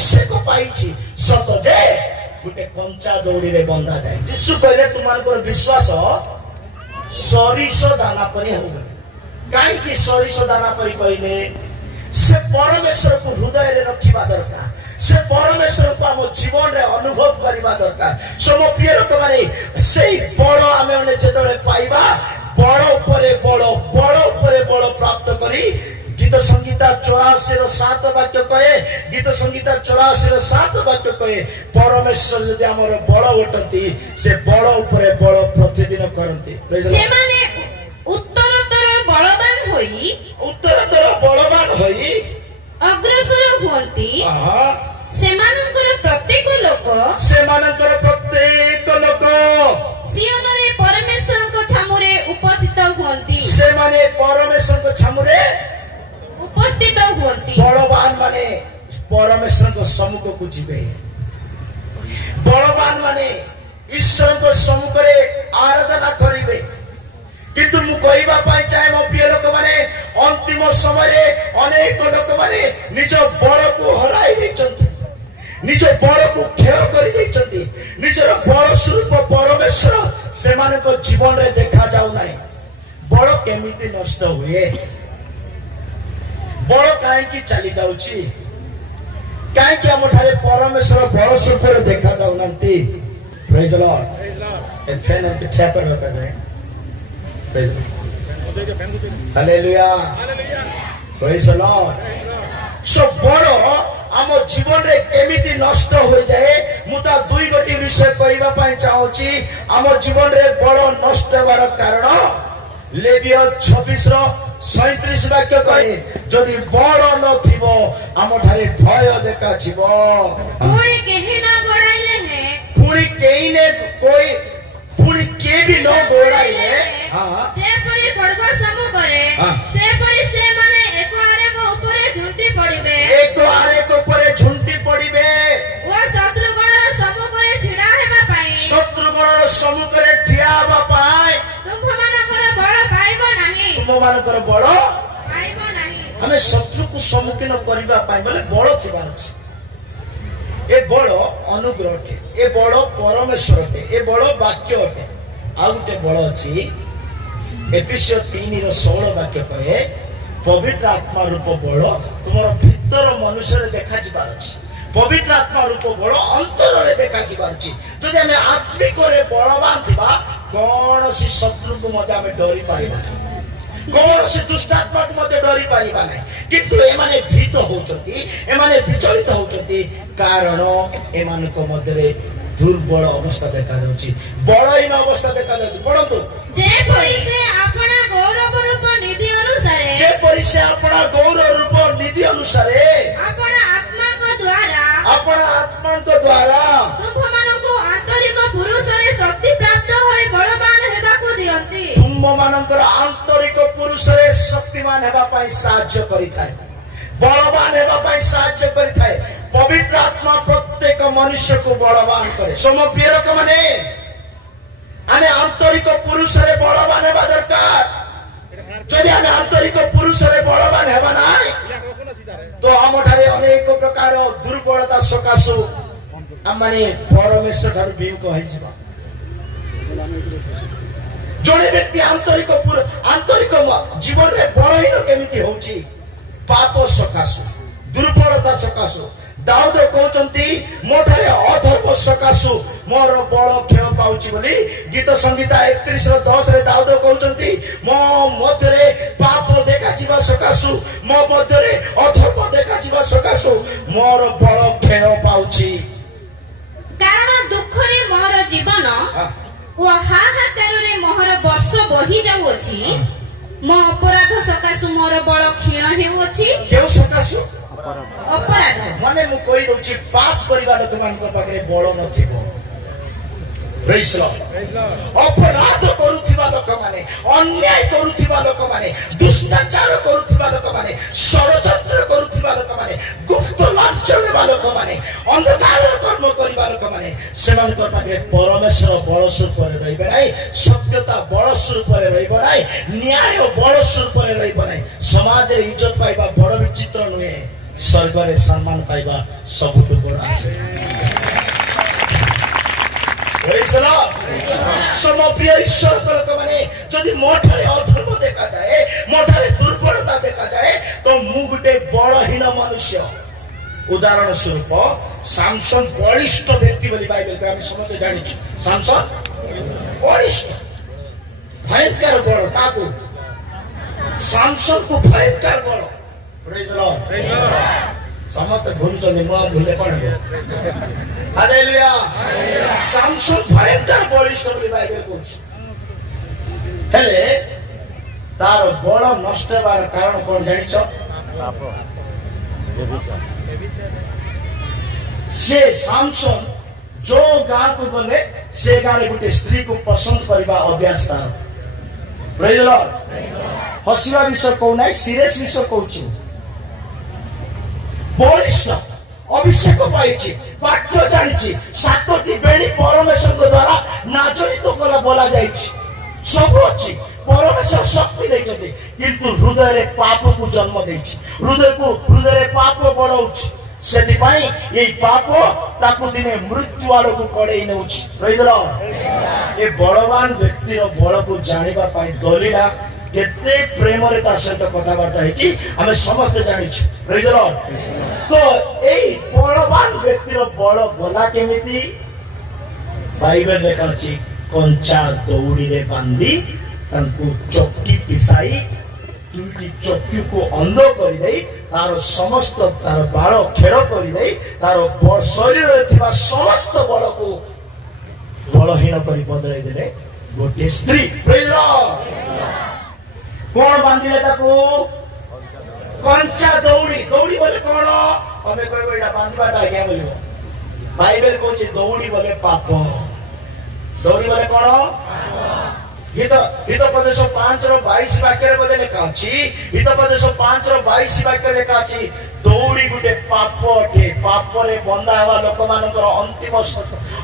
अभिषेक पाई सत जे गोटे कंचा दौड़ी रे बंधा जाए। यीशु कहले तुमको विश्वास सरिष दाना परी हो कहीं सरिष दाना परी कहले से परमेश्वर को हृदय रे रखा दरकार से परमेश्वर को आम जीवन रे अनुभव करवा दरकार। सम प्रिय लोक माने से बड़ आम जो पाइबा बड़ उपरे बड़ बड़ उपरे बड़ प्राप्त करी। गीत संगीता 84:7 वाक्य कहे गीत संगीता 84:7 वाक्य कहे परमेश्वर जदि आमर बड़ उठती से बड़ उपरे बड़ प्रतिदिन करती। उत्तरतर बलवान होई अग्रसर हुअन्ति प्रत्येक लोक सियोन रे परमेश्वर को छामुरे उपस्थित हुअन्ति सेमाने परमेश्वर को छामुरे उपस्थित हुअन्ति। बलवान माने परमेश्वर को सम्मुख को जीवे बलवान माने ईश्वर को सम्मुख रे आराधना करिवे। किंतु मु कहबा पाई चाहे मो प्रिय लोक माने अंतिम समय अनेक लोक माने निज बल को हराई दैछन्ति निज बल को क्षय करि दैछन्ति निजर बल स्वरूप परमेश्वर सेमानक जीवन रे देखा जाउ नाही। बल केमिति नष्ट हुए बल काहे की चली जाउची काहे की हम ठारे परमेश्वर बल स्वरूप रे देखा जाउ नांती। Praise the lord. ए फैन एंड ठैप कर Hallelujah. Praise the Lord. So बड़ आम जीवन रे केमिति नष्ट हो जाए मुता दुई गोटी विषय कहबा पई चाहूची। आम जीवन रे बड़ नष्ट होबार कारण लेविय 26:37 वाक्य कहे जदि बड़ न थिबो आम ठारे भय देखा जीव पुणी केहि न गोड़ाइले ने पुणी केहि ने कोई पुणी के भी न गोड़ाइले जे परि खड्ग समूह करे से परि से माने एक आरे को ऊपर झुंटी पड़िबे एक आरे को ऊपर झुंटी पड़िबे ओ शत्रुगणर समूह करे छिडा हेबा पाई शत्रुगणर समूह करे ठिया हेबा पाई तुममानकर बड़ पाइबो नाही तुममानकर बड़ पाइबो नाही। हमें शत्रु को सम्मुखीन करबा पाई बोले बड़ थिबार अछि। ए बड़ अनुग्रह टे ए बड़ परमेश्वर टे ए बड़ वाक्य टे आउ गोटे बड़ अछि एफिसियो 3:16 वाक्य कहे पवित्र आत्मा रूप बड़ तुमर भीतर मनुष्य रे देखा जिबार अछि। पवित्र आत्मा रूप बड़ अंतर रे देखा जिबार अछि। जदि हमें आत्मिक रे बलवान थिबा कोन सी शत्रु को मध्य हमें डरी पारिबा कौन से दुष्टात्मा को मध्य डरी पारिबा नहीं। किंतु एमाने भीत होचंती एमाने विचलित होचंती कारण एमानक मध्य दुर्बल अवस्था देखा जाउची बलहीन अवस्था देखा जाउची। पढंतु जे परिसे अपना गौरव रूप निधि अनुसारे जे परिसे अपना गौरव रूप निधि अनुसारे अपना आत्मा को द्वारा तुममानकु आंतरिक पुरुष रे शक्ति प्राप्त होय बलवान हेबाकु दियंती तुममानकर आंतरिक पुरुष रे शक्तिमान हेबा पई साहाय्य करिथाय बलवान हेबा पई साहाय्य करिथाय। पवित्र आत्मा प्रत्येक मनुष्य को बलवान करे। सम प्रिय लोक माने आमे आंतरिक पुरुष रे बलवान हेबा दरकार। जदि आमे आंतरिक पुरुष रे बलवान हेबा नाय तो हम ठारे अनेक प्रकार दुर्बलता सकाशु आमाने परमेश्वर ठारू विमुख होई जिबा। जड़े व्यक्ति आंतरिक जीवन रे बलहीन केमिति होउची पाप सकाशु दुर्बलता सकाशु। दाऊद कहते मोठारे अधर्म सकाशु मोर बल क्षय पाउची बोली गीत संगीता 31:10 रे दाऊद कहते मो मध्यरे पाप देखा जिबा सकाशु मो मध्यरे अधर्म देखा जिबा सकाशु मोर बल क्षय पाउची। कारण दुख रे मोर जीवन ओ हाहाकार रे मोहर वर्ष बही जाउछि मो अपराध सकाशु मोर बल क्षीण हेउछि। केउ सकाशु अपराध माने मु कहि दउछि पाप करिबा लोक मानकर पाखरे बल नथिबो। Praise Lord. अपराध करूथिबा लोक माने अन्याय करूथिबा लोक माने दुष्टाचार करूथिबा लोक माने षडयंत्र करूथिबा लोक माने गुप्त लांछन देबा लोक माने अंधकार कर्म करिबा लोक माने सेमानकर पाखरे परमेश्वर बल स्वरूप रे रहिबे नै सत्यता बल स्वरूप रे रहिबे नै न्याय बल स्वरूप रे रहिबे नै समाज रे इज्जत पाइबा बड़ विचित्र नुहे स्वर्ग सम्मान पाइबा सबुठ बड़ आशीर्वाद। प्रिय ईश्वर को लोक माने जदि मोठारे अधर्म देखा जाए, मोठारे दुर्बलता देखा जाए, तो मु गुटे बड़हीन मनुष्य। उदाहरण स्वरूप सामसन बलिष्ठ व्यक्ति बोली बाइबल को आम समस्त जानी। सामसन बलिष्ठ भयंकर बड़, काकू सामसन को भयंकर बड़। Praise Lord. समस्त भूलुचंदी मुआ भूले कौन है? हालेलुया। सामसन भयंकर बलिष्ठ बोली बाइबल कहूछ। हेले तार बड़ नष्ट हेबार कारण कौन जानिछ? से सामसन जो गाँ को गले से गाँ गोटे स्त्री को पसंद करने अभ्यास तार। Praise Lord. हसिया विषय कहू ना, सीरियस विषय कहूँ। बलिष्ठ अभिषेक पाई वाक्य जानी, सातटी बेणी परमेश्वर द्वारा नाचरित कला बोला सब अच्छी। परमेश्वर शक्ति देते किंतु हृदय पाप को जन्म दे, हृदय पाप बढ़ाऊ से पाप ताकू दिने मृत्यु आड़ को कड़े नौ। Praise Lord. ये बलवान व्यक्ति बल को जानिबा पाई दलीला केते प्रेम रे ता सहित कथबार्ता हेची हमें समस्त जानिछु। Praise Lord. तो एई बलवान व्यक्ति बल गला केमिति बाइबल लिखा अछि, कंचा दौड़ी रे बांधी तांको चक्की पिसाई दुईटी चक्की को अंध कर दे, तार समस्त तार बाल खेड़ कर दे, तार शरीर रे थिबा समस्त बल को बलहीन कर बदलाई देले गोटे स्त्री। Praise Lord. कौन बांधिले ताको? कंचा दौड़ी। दौड़ी बोले कौन? हमें कहबो एटा बांधिबाटा आज्ञा बोलिबो। बाइबल कहूचे दौड़ी बोले पाप। दौड़ी बोले कौन? हितोपदेश 5:22 वाक्य बोले लिखा अछि। हितोपदेश 5:22 वाक्य लिखा अछि, दौड़ी गुटे पाप अटे, पाप रे बंधा हवा लोक मानकर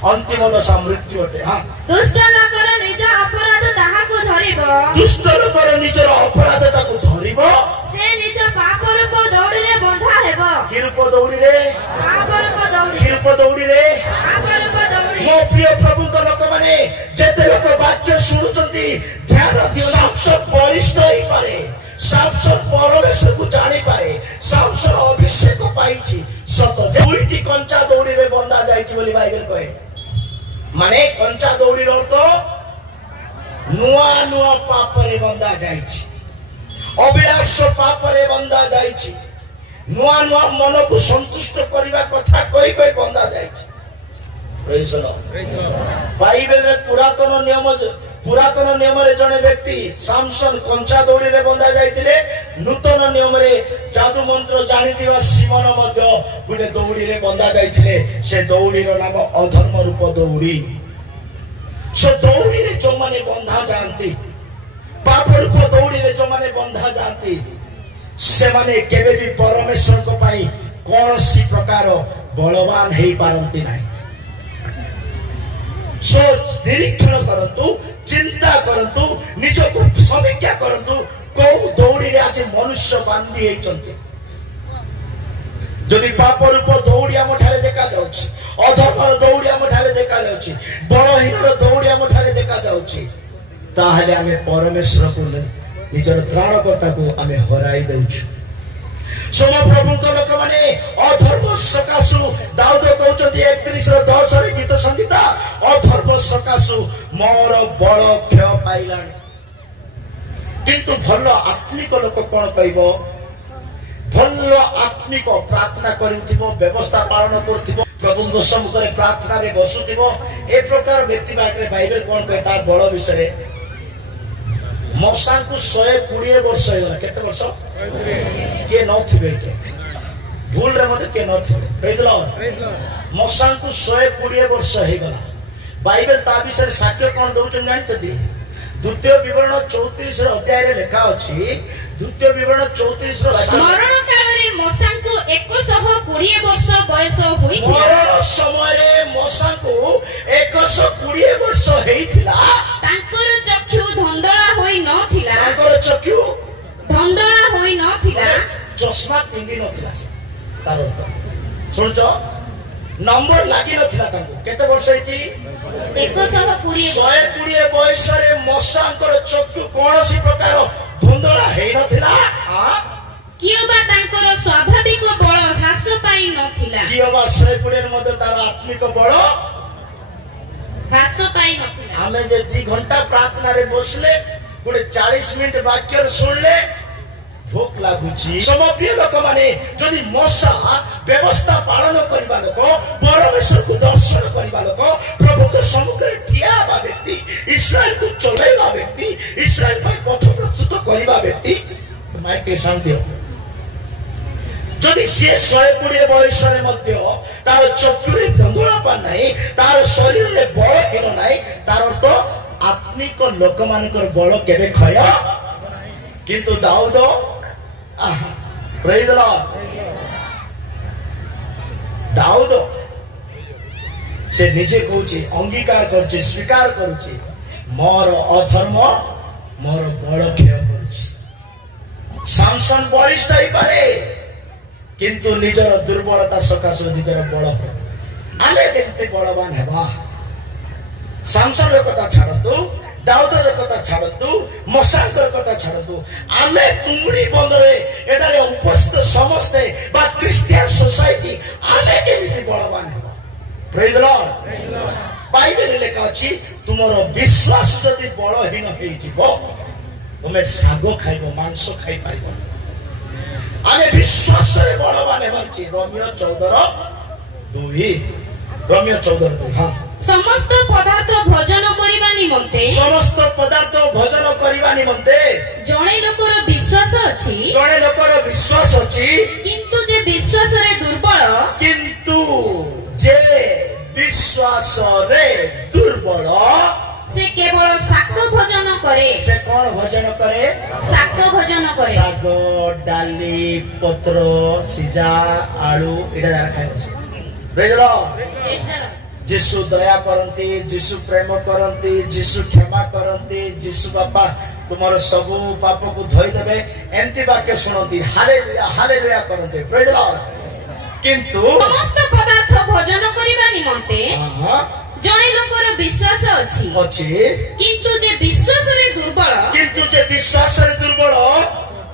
अंतिम दशा मृत्यु अटे। हां। दुष्ट लोकर निज अपराध ताहाको धरिबो। दुष्ट लोकर निजर अपराध ताको धरिबो। से निज पाप रूप दौड़ी रे बंधा हेबो। कि रूप दौड़ी रे? पाप रूप दौड़ी। कि रूप दौड़ी रे? पाप रूप दौड़ी। मो प्रिय प्रभु को लोक माने जेते लोक वाक्य सुनुचंती ध्यान दियो। सामसन बलिष्ठ ही पारे, सामसन परमेश्वर को जानी पारे, सामसन अभिषेक पाइछि सत। दुईटी कंचा दौड़ी रे बंधा जाइछि बोली बाइबल कहे। माने कंचा दौड़ी रो तो नुआ नुआ पाप रे बंधा जाइछि, अभिलाष पाप रे बंधा जाइछि, नुआ नुआ मन को संतुष्ट करबा कथा कहि कहि बंधा जाइछि। Praise Lord. बाइबल रे पुरातन नियम रे जने व्यक्ति सामसन कंचा दौड़ी रे बंधा जाइतिले। नूतन नियम रे जादू मंत्र जानिथिबा सिमन मध्य गुटे दौड़ी रे बंधा जाइतिले। से दौड़ी रो नाम अधर्म रूप दौड़ी। से दौड़ी रे जो माने बंधा जानती, पाप रूप दौड़ी रे जो माने बंधा जानती, से माने केबे भी परमेश्वर को पाई कौन सी प्रकार बलवान हेई पारंती नाही। सोच निरीक्षण करंतु, चिंता करंतु, निज को समीक्षा करंतु, को दौड़ी रे आज मनुष्य बांधी हेचंती। जदि पाप रूप दौड़ी आम ठारे देखा जाउछि, अधर्मर दौड़ी आम ठारे देखा जाउछि, बलहीनर दौड़ी आम ठारे देखा जाउछि, ताहले आमे परमेश्वर को निजर त्राणकर्ता को आमे हराई देउछु। सोना प्रभु को लोक माने अधर्म सकाशु दाऊद कहउछन्ती 31:10 रे गीत संगीता, अधर्म सकाशु मोर बल क्षय पाइलानी। किंतु भल आत्मिक लोक कोन कहइबो? भल आत्मिक प्रार्थना करिथिबो, व्यवस्था पालन करथिबो, प्रभु को सम्मुखरे प्रार्थना रे बसुथिबो। ए प्रकार व्यक्ति बारे बाइबल कोन कहता बल विषय? मौसा को 120 वर्ष हो गला। केते वर्ष? के न थिबे के भूल रे मते के न थिबे। Praise Lord. मौसा को 120 वर्ष हो गला। बाइबल ता विषय साक्ष्य कोन दउछन जानितथि? द्वितीय विवरण 34 अध्याय रे लिखा अछि। द्वितीय विवरण 34 मरण काल रे मौसा को 120 वर्ष बयस होइथिला। मरण समय रे मौसा को 120 वर्ष हेइथिला। तांकर चक्षु धंधळा होई नथिला। तांकर चक्षु धंधळा होई नथिला। चश्मा पिंदी नथिला। तार अर्थ शुणुच नंबर लगी नथिला तांको केते वर्ष हेची 120 बयस रे मशांकर चक्षु कोनोसी प्रकार धुंधला हेई नथिला कियोबा तांकर स्वाभाविक बळ ह्रास पाई नथिला कियोबा 120 रे मध्ये तार आत्मिक बळ ह्रास पाई नथिला हमें जे 2 घंटा प्रार्थना रे बसले गुडे 40 मिनिट वाक्य सुनले भोक लागुची समप्रिय लोक माने जदि मशा व्यवस्था पालन करबा लोक परमेश्वर को दर्शन करबा लोक प्रभु के सम्मुखरे ठिया बा व्यक्ति इस्राएल को चलेबा व्यक्ति इस्राएल पर पथ प्रस्तुत करबा व्यक्ति माइक के साउंड दियो जदि से 120 बयस रे मध्य तार चक्षुरे धंधुलापा नाही तार शरीर रे बळहीन नाही तार अर्थ आत्मिक लोक मानकर बळ केबे क्षय किंतु Daud praise the Lord Daud से निजे कहूची अंगीकार करूची स्वीकार करूची मोर अधर्म मोर बळ क्षय करूची सामसन बलिष्ठ ही पारे किंतु निजर दुर्बलता सकाश निजर बळ आमे केमते बळवान हेबा सामसन रे कथा छाडतु दाऊद रे कथा छाडतु मशांकर कथा छाडतु आमे तुमड़ी बंदरे एटारे उपस्थित समस्ते बा क्रिश्चियन सोसाइटी आमे केमिति बळवान हेबा प्रेज द लॉर्ड बाइबल रे लिखा अछि तुमरो विश्वास जदि बळहीन हेइ जिवो तुमे सागो खाइबो मांस खाइ पारिबो आमे विश्वास रे बळवान हेबाची रोमियो 14:2 रोमियो 14:2 हां समस्त पदार्थ भोजन करिबा निमंते जणे लोकर विश्वास अछि किंतु जे विश्वास रे दुर्बल से केवल शाक भोजन करे से कौन भोजन करे शाक भोजन करे शाग डाली पत्र सिजा आलू एटा जरा खाइ प्रेज द लॉर्ड जिसु दया करंती जिसु प्रेम करंती जिसु क्षमा करंती जिसु बापा तुम्हारे सबु पाप को धोई देबे एंती वाक्य सुनंती हालेलुया हालेलुया करंती प्रेज द लॉर्ड किंतु समस्त पदार्थ भोजन करिबा निमंते जणे लोकर विश्वास अछि किंतु जे विश्वास रे दुर्बल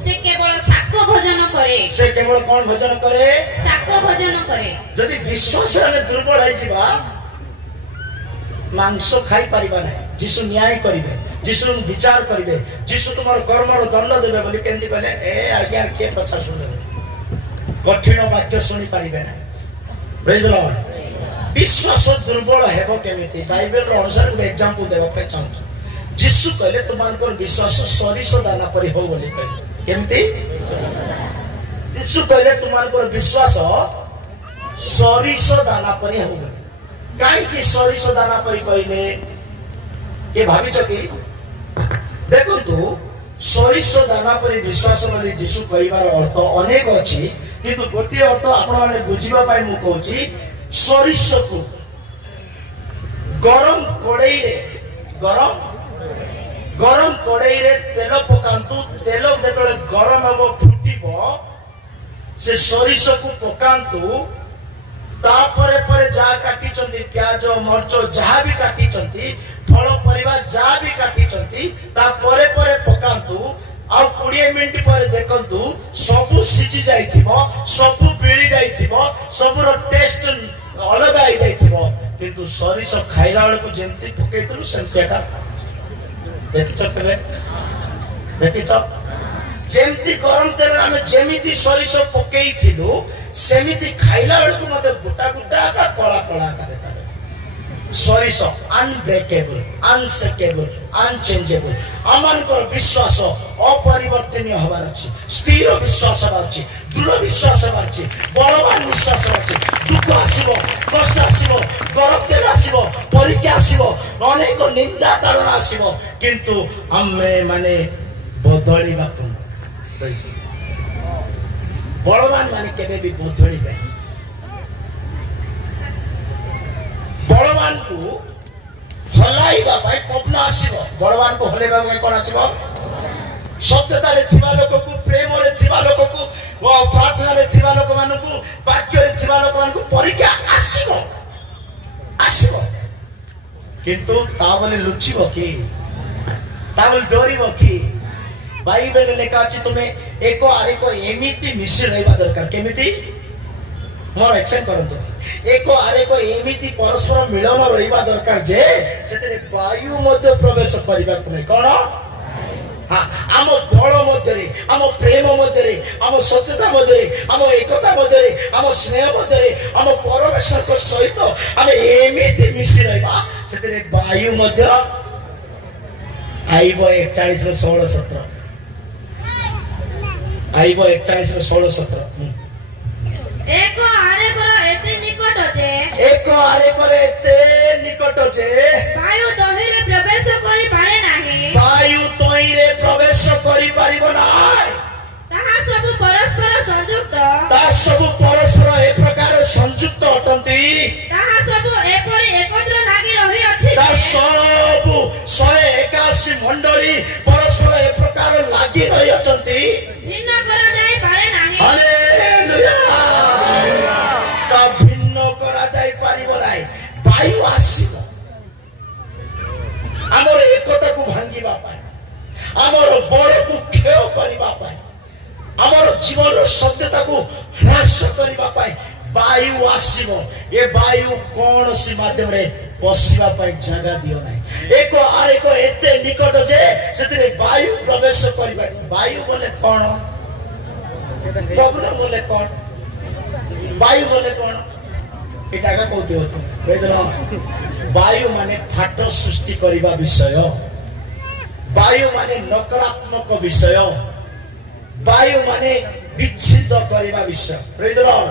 से केवल शाक भोजन करे से केवल कौन भोजन करे शाक भोजन करे जदि विश्वास रे दुर्बल होई जिबा मांस खाई पारिबा नै जिसु न्याय करिवे जिसु विचार करिवे जिसु तुमर कर्मर दंड देबे बोली केंदी कहले ए आज्ञा के पछा सुने कठिन वाक्य सुनि पारिबे नै प्रेज द लॉर्ड विश्वास दुर्बल हेबो केमिति बाइबल रो अनुसार एक एग्जांपल देबा पे चाहू जिसु कहले तुमनकर विश्वास सरिस दाना परि हो बोली कहले केमिति जिसु कहले तुमनकर विश्वास सरिस दाना परि हो बोली काई की सरिस दाना परि कहले के भाबिछ कि देखो तू सरिस दाना परि विश्वास बोली जिसु कहिबार अर्थ अनेक अछि किंतु गोटे अर्थ आपण माने बुझिबा पाई मु कहूची सरिस को गरम कड़ाई रे तेल पकांतु तेल जेतले गरम हबो फुटिबो से सरिस को पकांतु तापरे परे जा काटी चंदी प्याज मरचो जहा भी काटी चंदी फल परिवा जहा भी काटी चंदी तापरे परे पकांतु आ 20 मिनिट पर देखंतु सबु सिजी जाइथिबो सबु बिळी जाइथिबो सबुर टेस्ट अलग आई जाइथिबो किंतु सरिस खाइला बेले को जेंती पकेइतलु सेंतेटा देखिछ केबे देखिछ जेमती गरम तेल आमे जेमिति सरिस पकेइथिलु सेमिति खाइला बेले को मते गुटा गुटा का कला कला का देखा सरिस अनब्रेकेबल अनसेकेबल अनचेंजेबल अमानकर विश्वास अपरिवर्तनीय हबार अछि स्थिर विश्वास हबार अछि दृढ़ विश्वास हबार अछि बलवान विश्वास हबार अछि दुख आसीबो कष्ट आसीबो गरम तेल आसीबो परीक्षा आसीबो अनेक निंदा कारण आसीबो किंतु हमें माने बदलिबा को बलवान माने केबे भी बदलिबे बलवान को हलाइबा भाई पवन आसीबो बलवान को हलाइबा कोन आसीबो शब्दतारे थिबा लोक को प्रेम लोक को प्रार्थना लोक मान वाक्य लोक मान परीक्षा आसव किंतु ताबले लुचिब कि ताबले डरिब कि बाइबल लेखा अछि तुम्हें एको आरेको एमिति मिश्र रहबा दरकार केमिति मोर एक्शन करंतु एको आरेको एमिति परस्पर मिलन रहबा दरकार जे सेते वायु मध्य प्रवेश करबा नै कोन हां आम बल मध्य रे आम प्रेम मध्य रे आम सत्यता मध्य रे आम एकता मध्य रे आम स्नेह मध्य रे आम परमेश्वर को सहित आम एमिति मिश्र रहबा सेते वायु मध्य आइबो 41 रो 16 17 आइबो 41 रो 16 17 एको आरेकर एते निकट जे वायु तहिले प्रवेश करि पारे नाही वायु तहिले प्रवेश करि पारिबो नाही ताहा सब परस्पर संयुक्त ए प्रकार संयुक्त अटंती ताहा सब एपरि एकत्र लागि रहि अछि ता सब 181 मंडली परस्पर ए प्रकार लागि रहि अछंती भिन्न करा जाय पारे नाही हालेलुया ता भिन्न करा जाय पारिबो नाही वायु आसीबो हमर एकता को भांगीबा पाए हमर बल को क्षय करिबा पाए हमर जीवन सत्यता को ह्रास करिबा पाए वायु आसीबो ए वायु कोन सी माध्यम रे पसिबा पाए जगह दियो नाही एको आरेको एते निकट जे सेते वायु प्रवेश करिबा वायु बोले कोन पवन बोले कोन वायु बोले कोन एटा का कहते हो तुम प्रेज लॉर्ड वायु माने फाट सृष्टि करिबा विषय वायु माने नकारात्मक विषय वायु माने विच्छिन्न करिबा विषय प्रेज लॉर्ड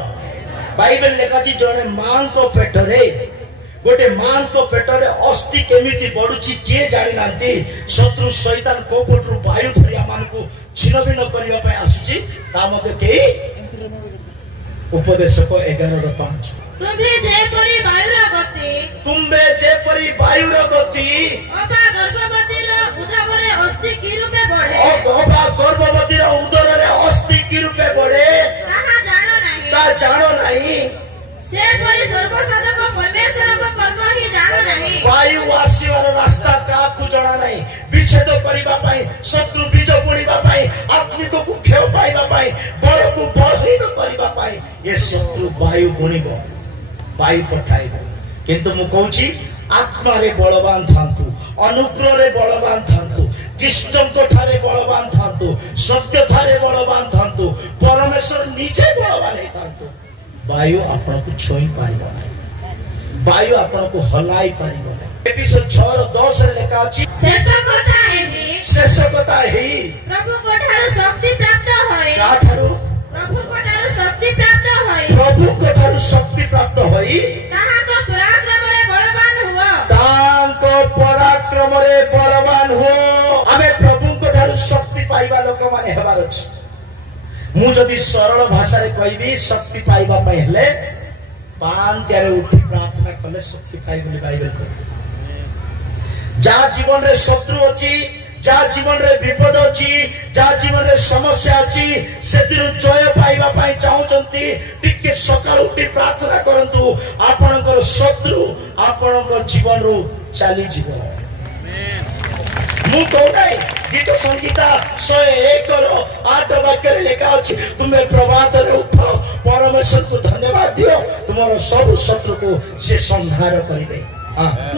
बाइबल लेखा छी जने मां को पेटरे गोटे मां को पेटरे अस्थि केमिति बडुची के जानि नांती शत्रु शैतान कोपटरु वायु धरिया मान को छिनभिन्न करिबा पय आसुची ता मध्ये के उपदेशक 11:5 तुम्हे जेपरि वायुर गति अबा गर्भवती रो उदरे अस्थि की रूपे बढ़े अबा गर्भवती रो उदरे अस्थि की रूपे बढ़े ताहा जानो नाही से परि सर्वसाधक परमेश्वर को कर्म ही जानो नाही वायु आसीवार रास्ता काकू जणा नाही विच्छेद करिबा पई शत्रु बीज बुणीबा पई आत्मिक को खेव पाइबा पई बल को बलहीन करिबा पई ये शत्रु वायु बुणीबो वायु पठाइबो किंतु मु कहूची आत्मा रे बलवान थांतु अनुग्रह रे बलवान थांतु कृष्ण को ठारे बलवान थांतु सत्य ठारे बलवान थांतु परमेश्वर नीचे बलवान हे थांतु वायु आपन को छोई पारिबो नाही वायु आपन को हलाई पारिबो नाही एपिसोड 6:10 रे लिखा अछि शेष कथा हे प्रभु को ठारो शक्ति प्राप्त होय का ठारो प्रभु को ठारो शक्ति प्राप्त होय प्रभु को ठारो शक्ति प्राप्त होई ताहा को पराक्रम रे बलवान हुआ तांको पराक्रम रे बलवान हो आमे प्रभु को ठारो शक्ति पाइबा लोक माने हेबार अछि मु जदी सरल भाषा रे कहबी शक्ति पाइबा पय हेले पांत्यारे उठी प्रार्थना कले शक्ति पाइ बोली बाइबल कहबी जा जीवन रे शत्रु अछि जा जीवन रे विपद अछि जा जीवन रे समस्या अछि सेतिरु जय पाइबा पय चाहउचंती टिके सकाळ उठी प्रार्थना करंतु आपनकर शत्रु आपनकर जीवन रो चाली जीवन मु कहै गीत संगीता 101 रो 8 वाक्य रे लिखा अछि तुमे प्रभात रे उठो परमेश्वर को धन्यवाद दियो तुमरो सब शत्रु को से संहार करिवे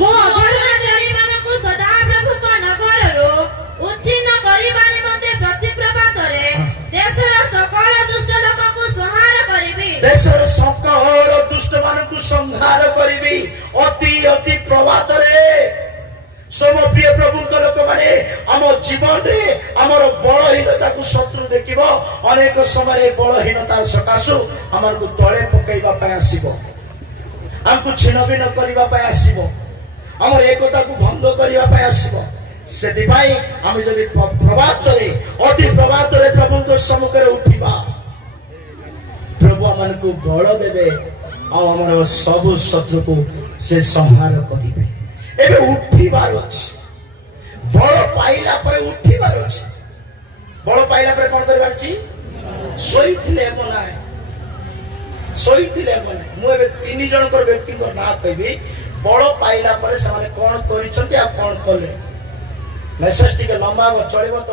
मो अगरनाचारी मानको सदा प्रभु को नगर रो उच्चिन्न करिबा निमंते प्रति प्रभात रे देशर सकल दुष्ट लोक को संहार करिबी देशर सकल दुष्ट मानको संहार करिबी अति अति प्रभात रे सब प्रिय प्रभु को लोक माने हम जीवन रे हमर बलहीनता को शत्रु देखिबो अनेक समय बलहीनता सकासु हमर को तळे पकेइबा पय आसीबो हमको छिनभिन्न करिबा पय आसीबो हमर एकता को भंग करिबा पय आसीबो सेति भाई हम जदी प्रभात रे अति प्रभात रे प्रभु को सम्मुख रे उठिबा प्रभु हमन को बल देबे आ हमर सब शत्रु को से संहार करिबे एबे उठिबार अछि बल पाइला पर उठिबार अछि ବଳ ପାଇଲା ପରେ କଣ କରିବାର ଅଛି? ଶୋଇଥିଲେ ହେବ ନାହିଁ, ଶୋଇଥିଲେ ହେବ ନାହିଁ। ମୁଁ ଏବେ 3 ଜଣଙ୍କର ବ୍ୟକ୍ତିଙ୍କର ନାଁ କହିବି। ବଳ ପାଇଲା ପରେ ସେମାନେ କଣ କରିଛନ୍ତି ଆଉ କଣ କଲେ। ମେସେଜ ଟିକେ ଲମ୍ବା ହବ, ଚଳିବ ତ?